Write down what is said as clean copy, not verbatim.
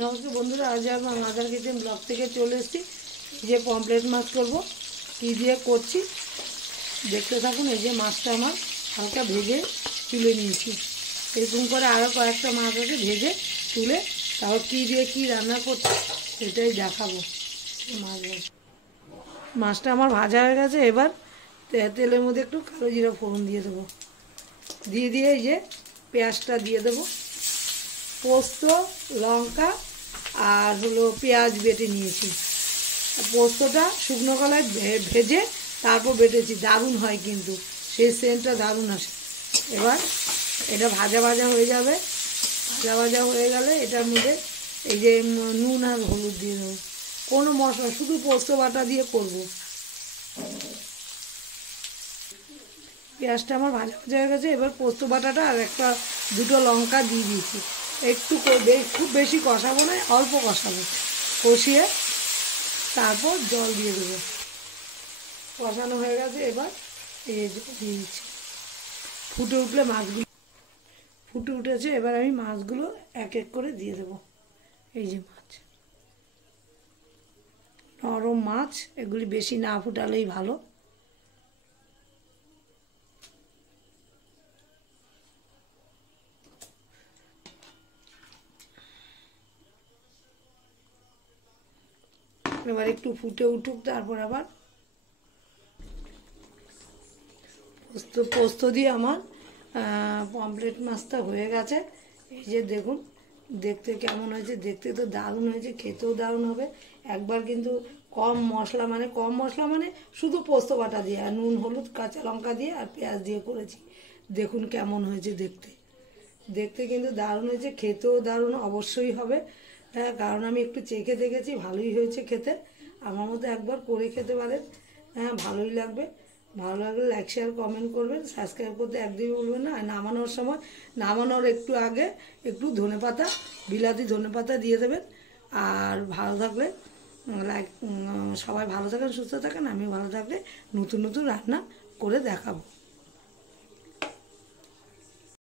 নমস্কার বন্ধুরা, আজ আমার মাদার কিচেন ব্লগ থেকে চলে এসেছি। যে পমফ্রেট মাছ করব, কী দিয়ে করছি দেখতে থাকুন। এই যে মাছটা আমার হালকা ভেজে তুলে নিয়েছি। এরকম করে আরও কয়েকটা মাছ আছে ভেজে তুলে, তারপর কী দিয়ে কী রান্না করছি সেটাই দেখাবো। মাছটা আমার ভাজা হয়ে গেছে। এবার তেলের মধ্যে একটু কালো জিরা ফোড়ন দিয়ে দেবো। দিয়ে এই যে পেঁয়াজটা দিয়ে দেবো। পোস্ত, লঙ্কা আর হলো পেঁয়াজ বেটে নিয়েছি। পোস্তটা শুকনো কলায় ভেজে তারপর বেটেছি, দারুণ হয় কিন্তু, সেই সেন্টটা দারুণ আসে। এবার এটা ভাজা ভাজা হয়ে যাবে। ভাজা ভাজা হয়ে গেলে এটার মধ্যে এই যে নুন আর হলুদ দিয়ে দেবো। কোনো মশলা, শুধু পোস্ত বাটা দিয়ে করব। পেঁয়াজটা আমার ভাজা ভাজা হয়ে গেছে। এবার পোস্ত বাটাটা আর দুটো লঙ্কা দিয়ে দিয়েছি। একটু খুব বেশি কষাবো না, অল্প কষাবো। কষিয়ে তারপর জল দিয়ে দেবো। কষানো হয়ে গেছে। এবার এই জল দিয়ে দিচ্ছি। ফুটে উঠলে মাছগুলো ফুটে উঠেছে। এবার আমি মাছগুলো এক এক করে দিয়ে দেবো। এই যে মাছ, নরম মাছ, এগুলি বেশি না ফুটালেই ভালো। এবার একটু ফুটে উঠুক, তারপর আবার পোস্ত দিয়ে আমার পমফ্রেট মাছটা হয়ে গেছে। এই যে দেখুন, দেখতে কেমন হয়েছে। দেখতে তো দারুণ হয়েছে, খেতেও দারুণ হবে। একবার কিন্তু কম মশলা মানে শুধু পোস্ত বাটা দিয়ে আর নুন হলুদ কাঁচা লঙ্কা দিয়ে আর পেঁয়াজ দিয়ে করেছি। দেখুন কেমন হয়েছে দেখতে। দেখতে কিন্তু দারুণ হয়েছে, খেতেও দারুণ অবশ্যই হবে। হ্যাঁ, কারণ আমি একটু চেখে দেখেছি, ভালোই হয়েছে খেতে। আমার মতো একবার করে খেতে পারেন, হ্যাঁ ভালোই লাগবে। ভালো লাগলে লাইক শেয়ার কমেন্ট করবেন, সাবস্ক্রাইব করতে একদমই ভুলবেন না। আর নামানোর একটু আগে একটু ধনেপাতা, বিলাতি ধনেপাতা দিয়ে দেবেন। আর ভালো থাকলে সবাই ভালো থাকেন, সুস্থ থাকেন। আমি ভালো থাকলে নতুন নতুন রান্না করে দেখাবো।